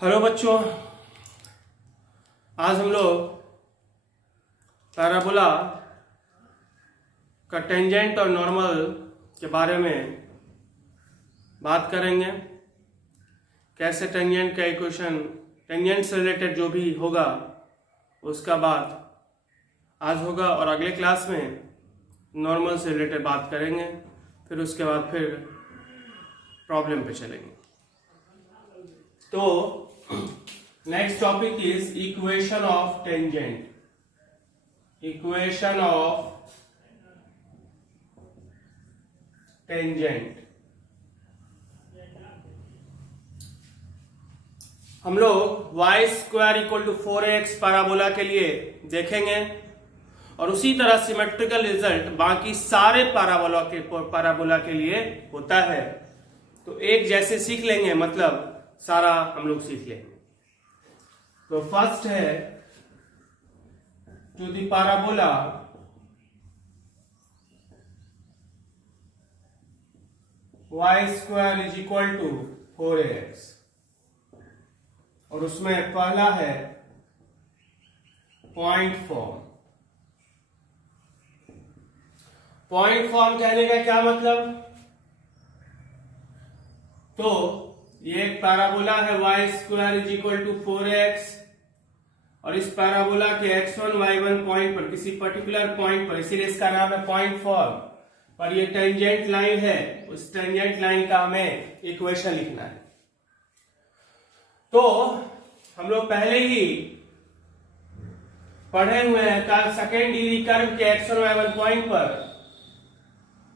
Hello बच्चों, आज हम लोग पैराबोला का टेंजेंट और नॉर्मल के बारे में बात करेंगे। कैसे टेंजेंट का इक्वेशन, टेंजेंट से रिलेटेड जो भी होगा उसका बात आज होगा और अगले क्लास में नॉर्मल से रिलेटेड बात करेंगे। फिर उसके बाद फिर प्रॉब्लम पे चलेंगे। तो next topic is equation of tangent. Equation of tangent हम लोग y square equal to 4x parabola के लिए देखेंगे और उसी तरह सिमेट्रिकल रिजल्ट बाकी सारे पैराबोला के लिए होता है। तो एक जैसे सीख लेंगे, मतलब सारा हम लोग सीख लेंगे। तो फर्स्ट है to the parabola y square is equal to 4x और उसमें पहला है पॉइंट फॉर्म। पॉइंट फॉर्म कहने का क्या मतलब? तो ये एक पैराबोला है y square is equal to 4x और इस पैराबोला के x1 y1 पॉइंट पर, किसी पर्टिकुलर पॉइंट पर, इसीलिए इसका नाम है पॉइंट फॉर्म, पर ये टेंजेंट लाइन है। उस टेंजेंट लाइन का हमें इक्वेशन लिखना है। तो हम लोग पहले ही पढ़े हुए हैं सेकेंड डिग्री कर्व के x1 y1 पॉइंट पर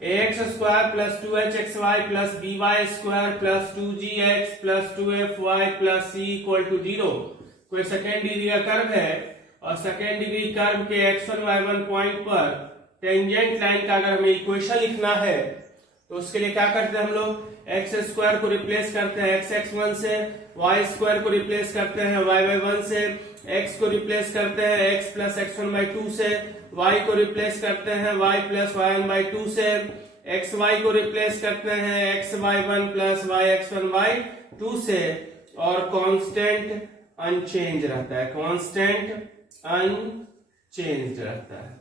ax square plus 2hxy plus by square plus 2gx plus 2fy plus c equal to 0 कोई सेकेंड डिग्री का कर्व है और सेकेंड डिग्री कर्व के x1 y1 पॉइंट पर टेंजेंट लाइन का अगर हमें इक्वेशन लिखना है तो उसके लिए क्या करते हैं हम लोग? x स्क्वायर को रिप्लेस करते हैं x1 से, y स्क्वायर को रिप्लेस करते हैं y1 से, x को रिप्लेस करते हैं x प्लस x1/2 से, y को रिप्लेस करते हैं y प्लस y1/2 से, xy को रिप्लेस करते हैं xy1 प्लस yx1/2 से और कांस्टेंट अनचेंज रहता है। कांस्टेंट अनचेंज रहता है।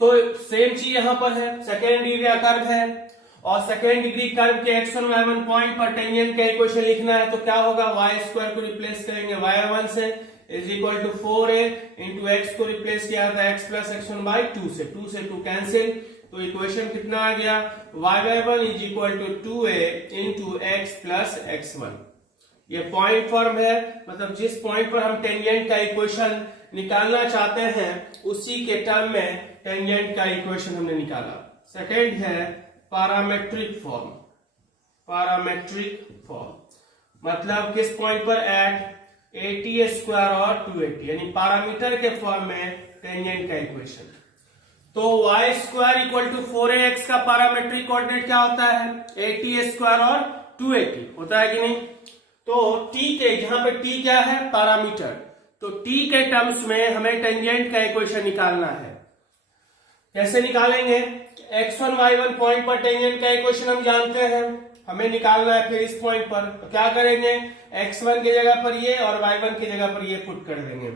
तो सेम चीज यहां पर है, सेकेंड डिग्री का कर्व है और सेकेंड डिग्री कर्व के x1 y1 पॉइंट पर टेंजेंट का इक्वेशन लिखना है। तो क्या होगा? y स्क्वायर को रिप्लेस करेंगे y1 से is equal to 4a into x को रिप्लेस किया था x प्लस x1/2 से, 2 से 2 कैंसिल। तो इक्वेशन कितना आ गया? y1 is equal to 2a into x plus x1। ये पॉइंट फॉर्म है, मतलब जिस पॉइंट पर हम टेंजेंट का इक्वेशन निकालना चाहते हैं उसी के टर्म में टेंजेंट का इक्वेशन हमने निकाला। सेकेंड है पैरामेट्रिक फॉर्म। पैरामेट्रिक फॉर्म मतलब किस पॉइंट पर? एट 80 स्क्वायर और 280, यानी पैरामीटर के फॉर्म में टेंजेंट का इक्वेशन। तो y square equal to 4ax का पैरामेट्रिक कोऑर्डिनेट क्या होता है? 80 स्क्वायर और 280 होता है कि नहीं? तो t के, जहां पे t क्या है? पैरामीटर। तो t के टर्म्स में हमें टेंजेंट का इक्वेशन निकालना है। कैसे निकालेंगे? x1 y1 पॉइंट पर टेंजेंट का इक्वेशन हम जानते हैं, हमें निकालना है फिर इस पॉइंट पर। तो क्या करेंगे? x1 की जगह पर ये और y1 की जगह पर ये पुट कर देंगे।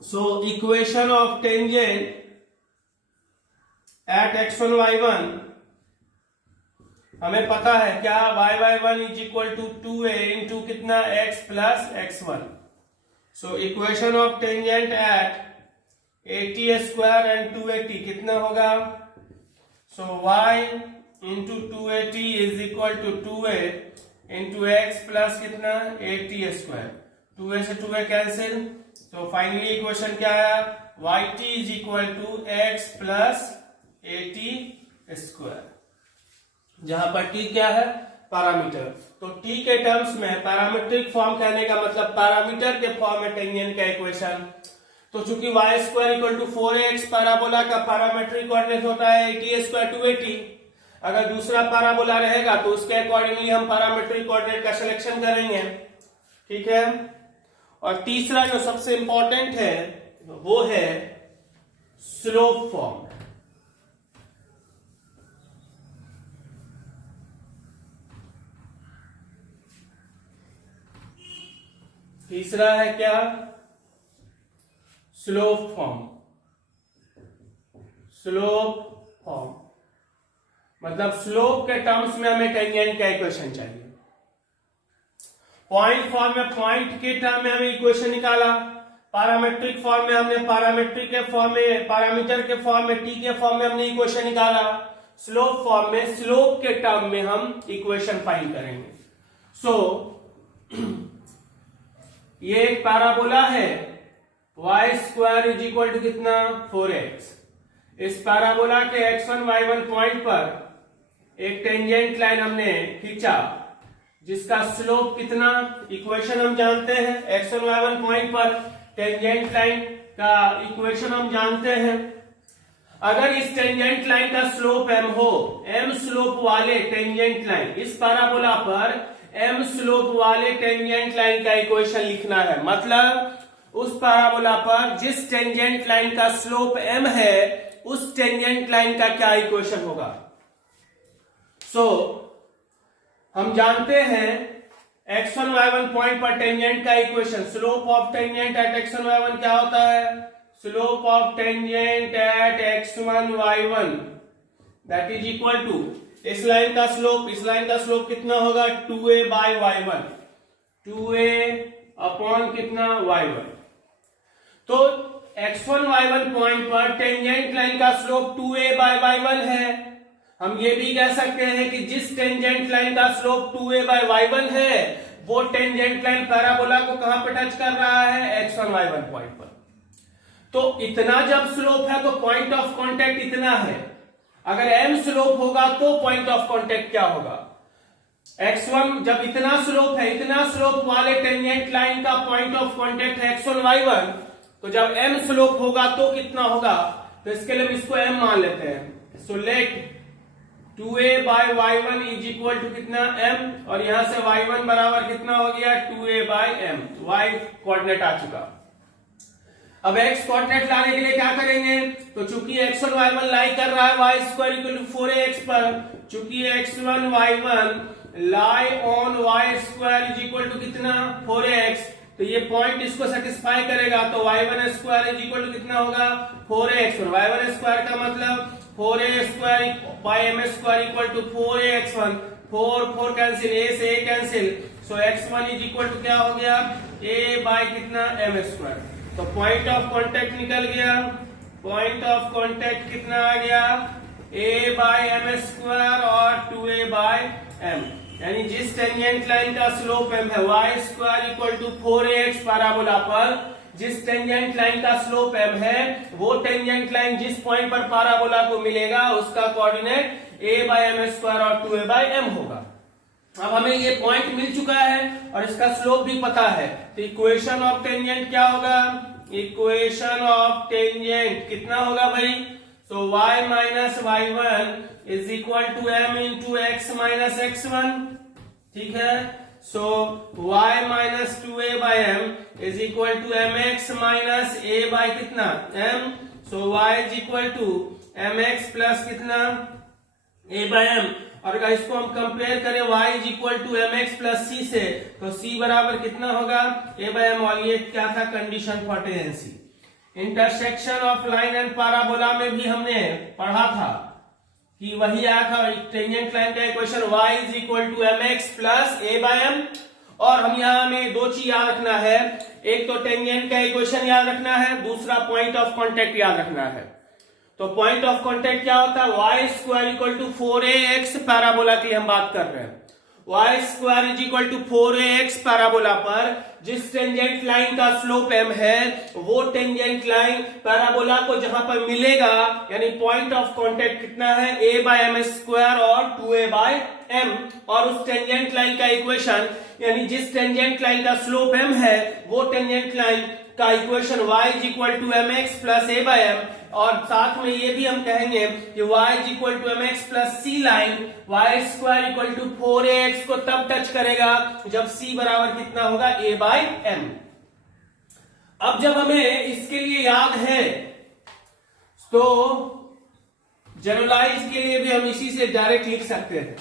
So equation of tangent at x1 y1 हमें पता है क्या? y1 is equal to 2a into कितना? x plus x1। So equation of tangent at 80 square and 280 कितना होगा? So y into 280 is equal to 2a into x plus कितना? 80 square. 2a से 2a cancel. तो फाइनली इक्वेशन क्या आया? yt is equal to x plus 80 square, जहां पर t क्या है? पैरामीटर। तो t के टर्म्स में पैरामीट्रिक फॉर्म कहने का मतलब पैरामीटर के फॉर्म में टेंजेंट का इक्वेशन। तो चूंकि y square equal to 4ax parabola का पैरामेट्रिक कोऑर्डिनेट होता है 80 स्क्वायर 280। अगर दूसरा पैराबोला रहेगा तो उसके अकॉर्डिंगली हम पैरामेट्रिक कोऑर्डिनेट का सिलेक्शन करेंगे। ठीक है। और तीसरा जो सबसे इंपॉर्टेंट है वो है स्लोप फॉर्म। तीसरा है क्या, स्लोप फॉर्म। स्लोप फॉर्म मतलब स्लोप के टर्म्स में हमें टेंजेंट का इक्वेशन चाहिए। पॉइंट फॉर्म में पॉइंट के टर्म में हमें इक्वेशन निकाला, पैरामीट्रिक फॉर्म में हमने पैरामीट्रिक के फॉर्म में, पैरामीटर के फॉर्म में, टी के फॉर्म में हमने इक्वेशन निकाला। स्लोप फॉर्म में स्लोप के टर्म में हम इक्वेशन फाइंड करेंगे। ये एक पैराबोला है, y square is equal to कितना 4x। इस पैराबोला के x1 y1 पॉइंट पर एक टेंजेंट लाइन हमने खींचा जिसका स्लोप कितना, इक्वेशन हम जानते हैं, x1 y1 पॉइंट पर टेंजेंट लाइन का इक्वेशन हम जानते हैं। अगर इस टेंजेंट लाइन का स्लोप m हो, m स्लोप वाले टेंजेंट लाइन, इस पैराबोला पर m स्लोप वाले टेंजेंट लाइन का इक्वेशन लिखना है। मतलब उस पैराबोला पर जिस टेंजेंट लाइन का स्लोप m है, उस टेंजेंट लाइन का क्या इक्वेशन होगा। हम जानते हैं x1 y1 पॉइंट पर टेंजेंट का equation, slope of tangent at x1 y1 क्या होता है, slope of tangent at x1 y1 that is equal to, इस लाइन का स्लोप, इस लाइन का स्लोप कितना होगा 2a by y1, 2a upon कितना y1। तो x1 y1 पॉइंट पर टेंजेंट लाइन का स्लोप 2a बाय y1 है। हम ये भी कह सकते हैं कि जिस टेंजेंट लाइन का स्लोप 2a बाय y1 है, वो टेंजेंट लाइन पैराबोला को कहां पे टच कर रहा है, x1 y1 पॉइंट पर। तो इतना जब स्लोप है तो पॉइंट ऑफ कांटेक्ट इतना है। अगर m स्लोप होगा तो पॉइंट ऑफ कांटेक्ट क्या होगा, x1 जब इतना स्लोप है, इतना स्लोप वाले टेंजेंट लाइन का पॉइंट ऑफ कांटेक्ट है x1 y1, तो जब m स्लोप होगा तो कितना होगा, तो इसके लिए हम इसको m मान लेते हैं। So let 2a by y1 is equal to कितना m, और यहां से y1 बराबर कितना हो गया 2a by m, y coordinate आ चुका। अब x कोऑर्डिनेट लाने के लिए क्या करेंगे, तो चूंकि x1 y1 लाई कर रहा है y square equal to 4ax पर, चूंकि x1 y1 lie on y square is equal to कितना 4ax, तो ये पॉइंट इसको सेटिस्फाई करेगा। तो y1 square is equal to कितना होगा 4ax, और y1 स्क्वायर का मतलब 4a square by m square equal to 4ax1, 4 cancel, a से a cancel, so x1 is equal to क्या हो गया a बाय कितना m स्क्वायर। तो पॉइंट ऑफ कांटेक्ट निकल गया, पॉइंट ऑफ कांटेक्ट कितना आ गया a बाय m स्क्वायर और 2a बाय m, यानी जिस टेंजेंट लाइन का स्लोप m है, y square equal to 4ax parabola पर जिस टेंजेंट लाइन का स्लोप m है, वो टेंजेंट लाइन जिस पॉइंट पर पैराबोला को मिलेगा उसका coordinate a by m square और 2a बाय m होगा। अब हमें ये पॉइंट मिल चुका है और इसका स्लोप भी पता है, तो इक्वेशन ऑफ टेंजेंट क्या होगा, इक्वेशन ऑफ टेंजेंट कितना होगा भाई, so y minus y1 is equal to m into x minus x1, ठीक है। So y minus 2a by m is equal to mx minus a by कितना m, so y is equal to mx plus कितना a by m, और अगर इसको हम compare करें y is equal to mx plus c से, तो c बराबर कितना होगा a बाय m, और ये क्या था condition for tangency. Intersection of line and parabola में भी हमने पढ़ा था कि वही आया था टेंजेंट लाइन का equation y is equal to mx plus a by m, और हम यहाँ हमें दो चीज याद रखना है, एक तो टेंजेंट का इक्वेशन याद रखना है, दूसरा पॉइंट ऑफ कांटेक्ट याद रखना है। तो पॉइंट ऑफ कांटेक्ट क्या होता है, y square equal to 4ax parabola की हम बात कर रहे हैं, y square is equal to 4ax parabola पर जिस टेंजेंट लाइन का स्लोप m है, वो टेंजेंट लाइन पैराबोला को जहां पर मिलेगा, यानी पॉइंट ऑफ कांटेक्ट कितना है a बाय m स्क्वायर और 2a बाय m, और उस टेंजेंट लाइन का इक्वेशन, यानी जिस टेंजेंट लाइन का स्लोप m है, वो टेंजेंट लाइन का equation y is equal to mx plus a by m, और साथ में ये भी हम कहेंगे कि y is equal to mx plus c line y square equal to 4ax को तब टच करेगा जब c बराबर कितना होगा a बाय m। अब जब हमें इसके लिए याद है, तो जनरलाइज के लिए भी हम इसी से डायरेक्ट लिख सकते हैं,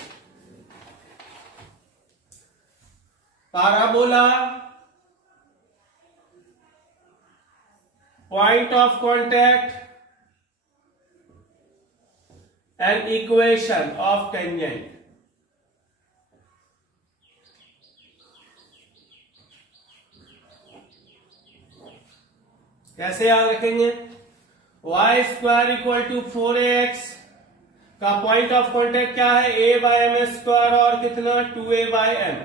parabola point of contact and equation of tangent. कैसे याद रखेंगे? y square equal to 4ax का पॉइंट ऑफ कॉन्टेक्ट क्या है? a बाय एम स्क्वायर और कितना 2a बाय एम,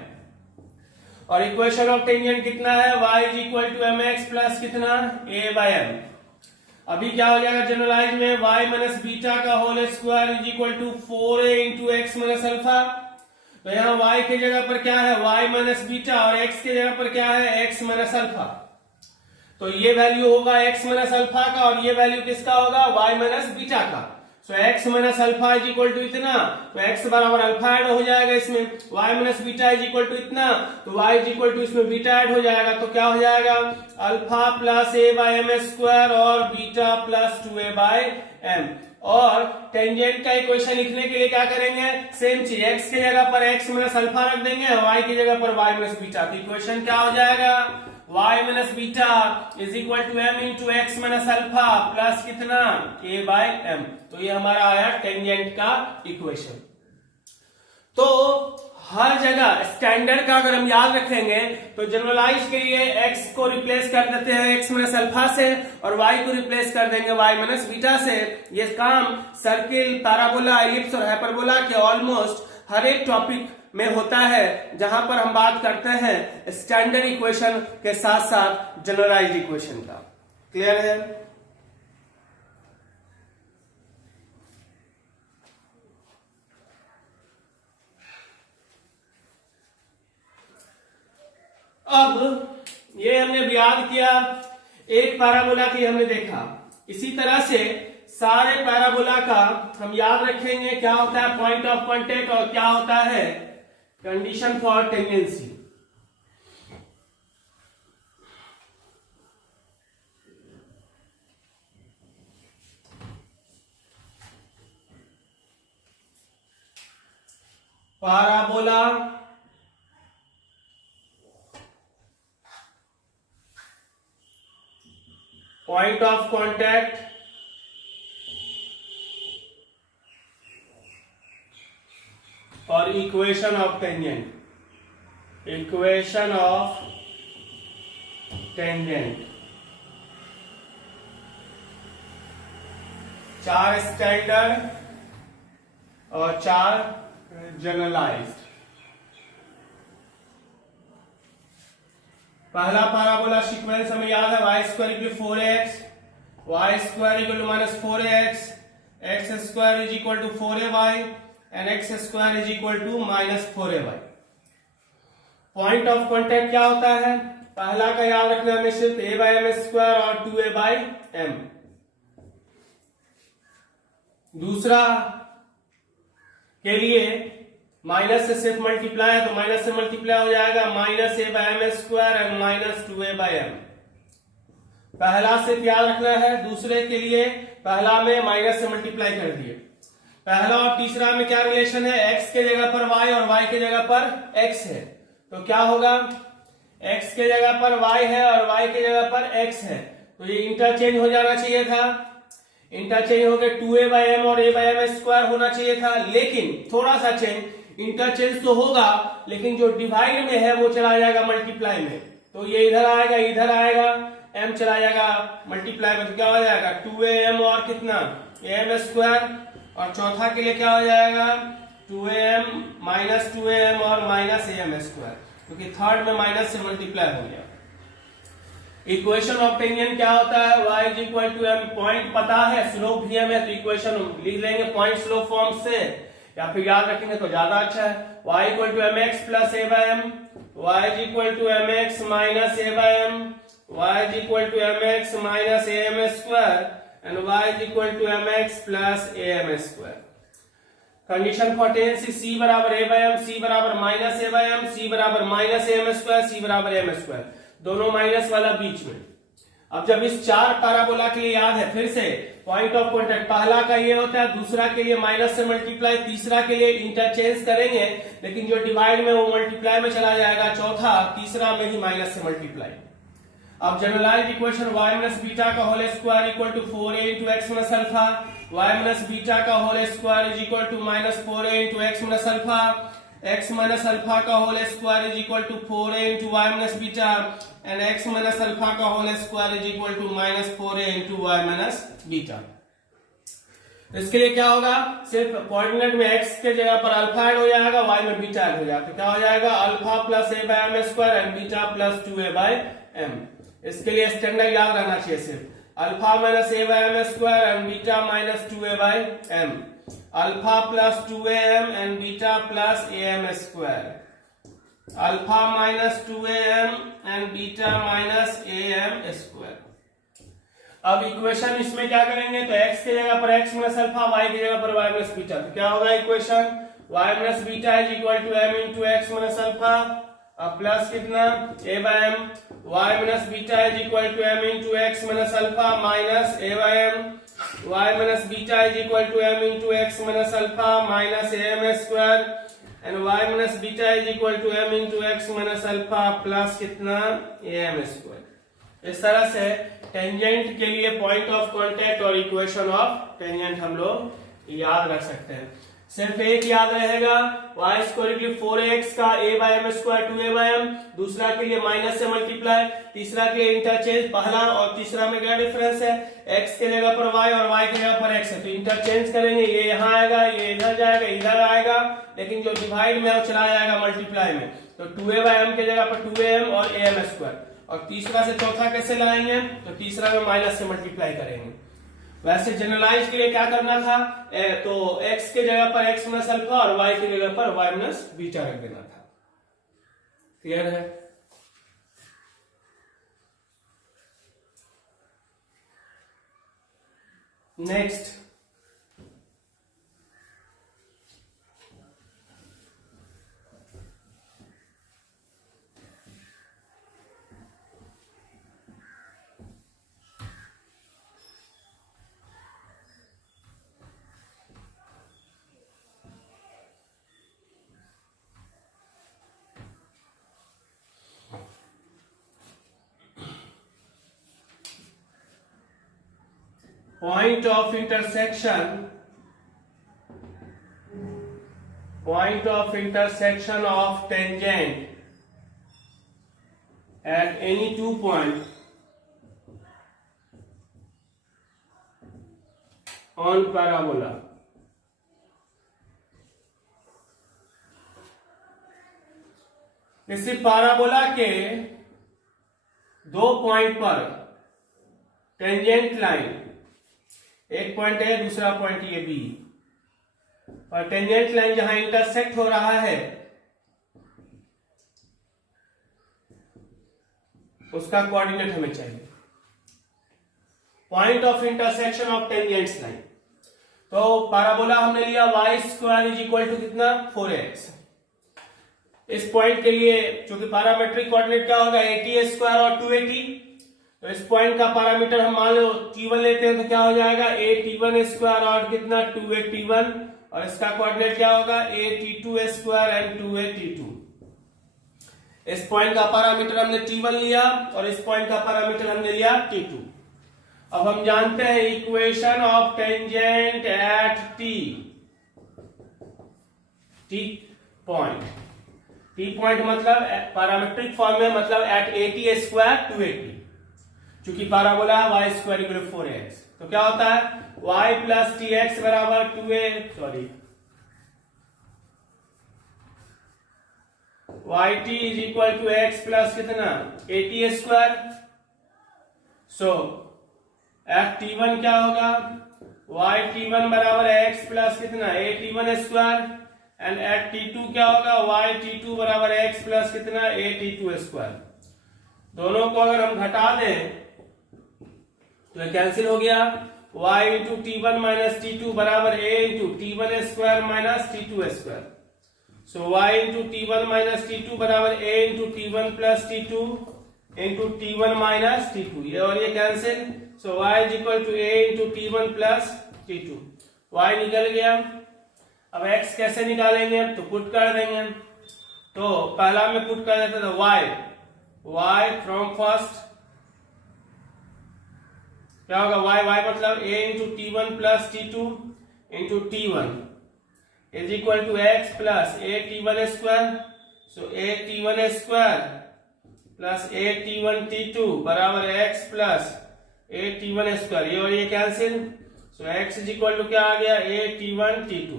और इक्वेशन ऑफ टेंजेंट कितना है? y is equal to m x plus कितना a बाय एम। अभी क्या हो जाएगा जनरलाइज में? y माइनस बीटा का whole square is equal to 4a into x minus alpha. तो यहाँ y की जगह पर क्या है? y माइनस बीटा, और x की जगह पर क्या है? x minus alpha. तो ये वैल्यू होगा x माइनस अल्फा का, और ये वैल्यू किसका होगा? y माइनस बीटा का। So x minus alpha is equal to इतना, तो x बराबर अल्फा ऐड हो जाएगा इसमें, y minus beta is equal to इतना, तो y इज इक्वल टू इसमें बीटा ऐड हो जाएगा। तो क्या हो जाएगा? Alpha plus a by M square और beta plus 2a by M. और टेंजेंट का इक्वेशन लिखने के लिए क्या करेंगे? सेम चीज, x की जगह पर x माइनस अल्फा रख देंगे, y की जगह पर y माइनस बीटा। तो इक्वेशन क्या हो जाएगा? y minus beta is equal to m into x minus alpha plus कितना a बाय m। तो ये हमारा आया टेंजेंट का इक्वेशन। तो हर जगह स्टैंडर्ड का अगर हम याद रखेंगे तो जनरलाइज के लिए x को रिप्लेस कर देते हैं x माइनस अल्फा से, और y को रिप्लेस कर देंगे y माइनस बीटा से। ये काम सर्किल, पैराबोला, एलिप्स और हाइपरबोला के ऑलमोस्ट हर एक टॉपिक में होता है, जहां पर हम बात करते हैं स्टैंडर्ड इक्वेशन के साथ साथ जनरलाइज्ड इक्वेशन का। क्लियर है? अब ये हमने याद किया, एक पैराबोला की हमने देखा, इसी तरह से सारे पैराबोला का हम याद रखेंगे। क्या होता है पॉइंट ऑफ कांटेक्ट और क्या होता है condition for tangency. Parabola point of contact और equation of tangent. Equation of tangent, 4 standard और 4 जनरलाइज्ड। पहला पैराबोला सीक्वेंस हमें याद है, y square equal to 4x, y square equal to minus 4x, x square is equal to 4ay and x square is equal to minus 4ay। Point of contact क्या होता है? पहला का याद रखना हमें सिर्फ a बाय एम स्क्वायर और 2a बाय एम। दूसरा के लिए माइनस से सिर्फ मल्टीप्लाई है, तो माइनस से मल्टीप्लाई हो जाएगा minus a by M square and minus 2a by m. पहला से याद रखना है, दूसरे के लिए पहला में माइनस से मल्टीप्लाई कर दिए। पहला और तीसरा में क्या रिलेशन है? x के जगह पर y और y के जगह पर x है, तो क्या होगा? x के जगह पर y है और y के जगह पर x है, तो ये इंटरचेंज हो जाना चाहिए था। इंटरचेंज हो गए 2a बाय एम और a बाय एम स्क्वायर होना चाहिए था, लेकिन थोड़ा सा चेंज, इंटरचेंज तो होगा लेकिन जो डिवाइड में है वो चला जाएगा मल्टीप्लाई में। तो ये इधर आएगा, इधर आएगा, m चला जाएगा मल्टीप्लाई में, तो क्या हो जाएगा 2am और कितना am स्क्वायर, और चौथा के लिए क्या हो जाएगा 2am माइनस 2am और माइनस am स्क्वायर, क्योंकि थर्ड में माइनस से मल्टीप्लाई हो गया। इक्वेशन ऑफ टेंजेंट क्या होता है? y is equal to m, point पता है, स्लोप भी है, तो इक्वेशन लिख लेंगे पॉइंट स्लोप फॉर्म से, या फिर याद रखेंगे तो ज्यादा अच्छा है। y equal to m x plus a by m, y is equal to m x minus a by m, y is equal to m x minus a m square and y is equal to m x plus a m square. Condition for tangency c बराबर a by m, c बराबर minus a by m, c बराबर minus a m square, c बराबर m square, दोनों minus वाला बीच में। अब जब इस 4 पैराबोला के लिए याद है, फिर से पॉइंट ऑफ कांटेक्ट पहला का ये होता है, दूसरा के लिए माइनस से मल्टीप्लाई, तीसरा के लिए इंटरचेंज करेंगे लेकिन जो डिवाइड में वो मल्टीप्लाई में चला जाएगा, चौथा तीसरा में ही माइनस से मल्टीप्लाई। अब generalised equation y minus beta का whole square equal to 4a into x minus alpha, y minus beta का whole square is equal to minus 4a into x minus alpha, x minus alpha का whole square is equal to 4a into y minus beta and x minus alpha का whole square is equal to minus 4a into y minus beta. इसके लिए क्या होगा, सिर्फ coordinate में x के जगह पर अल्फा ऐड हो जाएगा, y में बीटा ऐड हो जाएगा, तो क्या हो जाएगा alpha plus a by M square and beta plus 2a by m। इसके लिए स्टैंडर्ड याद रहना चाहिए, सिर्फ alpha minus a by M square and beta minus 2a by m, alpha plus 2am and beta plus am square, alpha minus 2am and beta minus am square. अब equation इसमें क्या करेंगे, तो x की जगह पर x माइनस अल्फा, y की जगह पर y माइनस बीटा, तो क्या होगा equation y minus beta is equal to m into x minus alpha plus कितना a by m, y minus beta is equal to m into x minus alpha minus a by m, y minus beta is equal to m into x minus alpha minus am square and y minus beta is equal to m into x minus alpha plus कितना am square. इस तरह से tangent के लिए point of contact और equation of tangent हम लोग याद रख सकते हैं। सिर्फ एक याद रहेगा, y स्क्वायर के लिए 4x का a by m square 2a by m, दूसरा के लिए माइनस से मल्टीप्लाई, तीसरा के लिए इंटरचेंज, पहला और तीसरा में क्या डिफरेंस है, x के जगह पर y और y के जगह पर x है, तो इंटरचेंज करेंगे, ये यहाँ आएगा, ये इधर जाएगा, इधर आएगा, लेकिन जो डिवाइड में है वो चला जाएगा मल्टीप्लाई में, तो 2a बाय m के जगह पर 2am और am स्क्वायर, और तीसरा से चौथा कैसे लाएंगे, तो तीसरा में माइनस से मल्टीप्लाई करेंगे। वैसे जनरलाइज के लिए क्या करना था, तो x के जगह पर x माइनस अल्फा और y की जगह पर y माइनस बीटा रख देना था। क्लियर है? Next point of intersection of tangent at any 2 points on parabola। किसी पैराबोला के 2 पॉइंट पर टेंजेंट लाइन, एक पॉइंट है, दूसरा पॉइंट ये बी, और टेंजेंट लाइन जहां इंटरसेक्ट हो रहा है उसका कोऑर्डिनेट हमें चाहिए। Point of intersection of tangent line, तो पैराबोला हमने लिया y square is equal to कितना 4x। इस पॉइंट के लिए चूंकि पैरामेट्रिक कोऑर्डिनेट क्या होगा 80 स्क्वायर और 280, तो इस पॉइंट का पैरामीटर हम मान लो t1 लेते हैं, तो क्या हो जाएगा a_t1 स्क्वायर और कितना 2a_t1, और इसका कोऑर्डिनेट क्या होगा a_t2 स्क्वायर एंड 2a_t2। इस पॉइंट का पैरामीटर हमने t1 लिया और इस पॉइंट का पैरामीटर हमने लिया t2। अब हम जानते हैं equation of tangent eight t point मतलब पैरामेट्रिक फॉर्म में, मतलब एट 80 स्क्वायर 280, चूंकि पैराबोला है y square equal to 4x, तो क्या होता है y प्लस tx बराबर 2a yt is equal to x plus कितना 80 स्क्वायर। सो एट t1 क्या होगा yt1 बराबर x प्लस कितना a_t1 square, and eight t2 क्या होगा yt2 बराबर x प्लस कितना a_t2 स्क्वायर। दोनों को अगर हम घटा दें तो ये कैंसिल हो गया, y into t1 minus t2 बराबर a into t1 square minus t2 square. So y into t1 minus t2 बराबर a into t1 plus t2 into t1 minus t2, ये और ये cancel, so y is equal to a into t1 plus t2, y निकल गया। अब x कैसे निकालेंगे, तो पुट कर देंगे, तो पहला में पुट कर देते थे y फ्रॉम फर्स्ट क्या होगा y मतलब a into t one plus t two into t one is equal to x plus a t one square. So a t one square plus a t one t two बराबर x plus a t one square, ये और ये cancel. So x is equal to क्या आ गया a t one t two.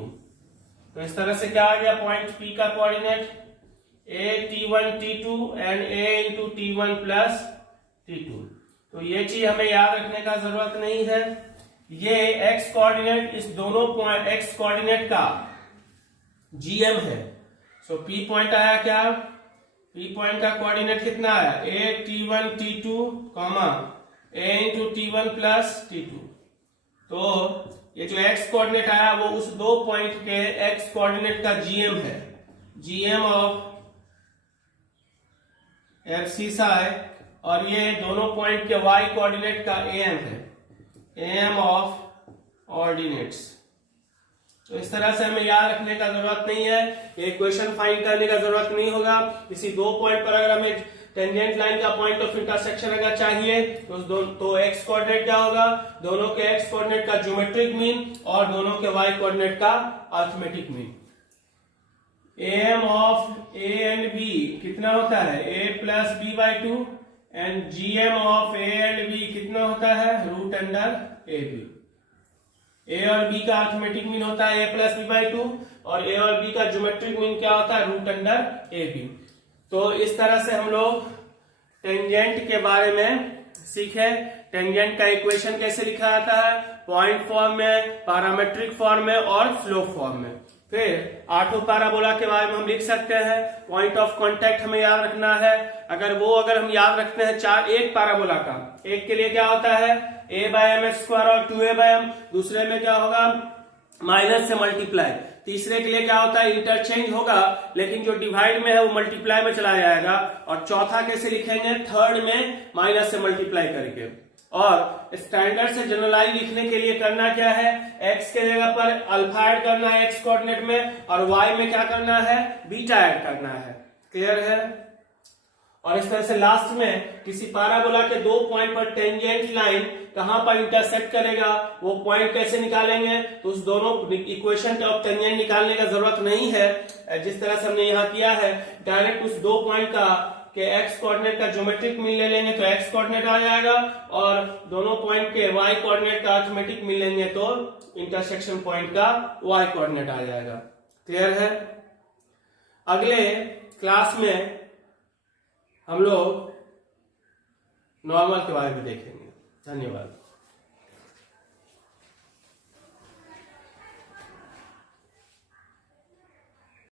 तो इस तरह से क्या आ गया पॉइंट पी का coordinate a t one t two and a into t one plus t two. तो ये चीज हमें याद रखने का जरूरत नहीं है। ये एक्स कोऑर्डिनेट इस दोनों पॉइंट एक्स कोऑर्डिनेट का जीएम है। सो पी पॉइंट आया क्या, पी पॉइंट का कोऑर्डिनेट कितना आया a t one t two comma a into t one plus t two. तो ये जो एक्स कोऑर्डिनेट आया वो उस दो पॉइंट के एक्स कोऑर्डिनेट का जीएम है, जीएम ऑफ एफसीसाई, और ये दोनों पॉइंट के वाई कोऑर्डिनेट का एम है, एम ऑफ ऑर्डिनेट्स। तो इस तरह से हमें याद रखने का जरूरत नहीं है, ये इक्वेशन फाइंड करने का जरूरत नहीं होगा। किसी दो पॉइंट पर अगर हमें टेंजेंट लाइन का पॉइंट ऑफ इंटरसेक्शन अगर चाहिए तो एक्स कोऑर्डिनेट क्या होगा, दोनों के एक्स कोऑर्डिनेट का ज्योमेट्रिक मीन और दोनों के वाई कोऑर्डिनेट का arithmetic mean. AM of a and b कितना होता है a plus b by two and GM of a and b कितना होता है root under a b. A और बी का अरिथमेटिक मीन होता है a plus b by to और ए और बी का ज्योमेट्रिक मीन क्या होता है रूट अंडर ए बी। तो इस तरह से हम लोग टेंजेंट के बारे में सीखे। टेंजेंट का इक्वेशन कैसे लिखा जाता है, पॉइंट फॉर्म में, पैरामेट्रिक फॉर्म में और स्लोप फॉर्म में। फिर आठों पैराबोला के बारे में हम लिख सकते हैं। पॉइंट ऑफ कांटेक्ट हमें याद रखना है। अगर हम याद रखते हैं एक पैराबोला का, एक के लिए क्या होता है a बाय एम स्क्वायर और 2a बाय एम, दूसरे में क्या होगा माइनस से मल्टीप्लाई, तीसरे के लिए क्या होता है इंटरचेंज होगा लेकिन जो डिवाइड में है वो मल्टीप्लाई में चला जाएगा, और चौथा कैसे लिखेंगे थर्ड में माइनस से मल्टीप्लाई करके। और स्टैंडर्ड से जनरलाइज लिखने के लिए करना क्या है, x के जगह पर अल्फा ऐड करना है x कोऑर्डिनेट में और y में क्या करना है बीटा ऐड करना है। क्लियर है। और इस तरह से लास्ट में किसी पैराबोला के दो पॉइंट पर टेंजेंट लाइन कहां पर इंटरसेक्ट करेगा वो पॉइंट कैसे निकालेंगे, तो उस दोनों इक्वेशन का टेंजेंट निकालने का जरूरत नहीं है। जिस तरह से हमने यहाँ किया है डायरेक्ट उस दो पॉइंट का के एक्स कोऑर्डिनेट का ज्योमेट्रिक मीन ले लेंगे तो एक्स कोऑर्डिनेट आ जाएगा और दोनों पॉइंट के वाई कोऑर्डिनेट का अरिथमेटिक मीन लेंगे तो इंटरसेक्शन पॉइंट का वाई कोऑर्डिनेट आ जाएगा। क्लियर है। अगले क्लास में हम लोग नॉर्मल के बारे में देखेंगे। धन्यवाद।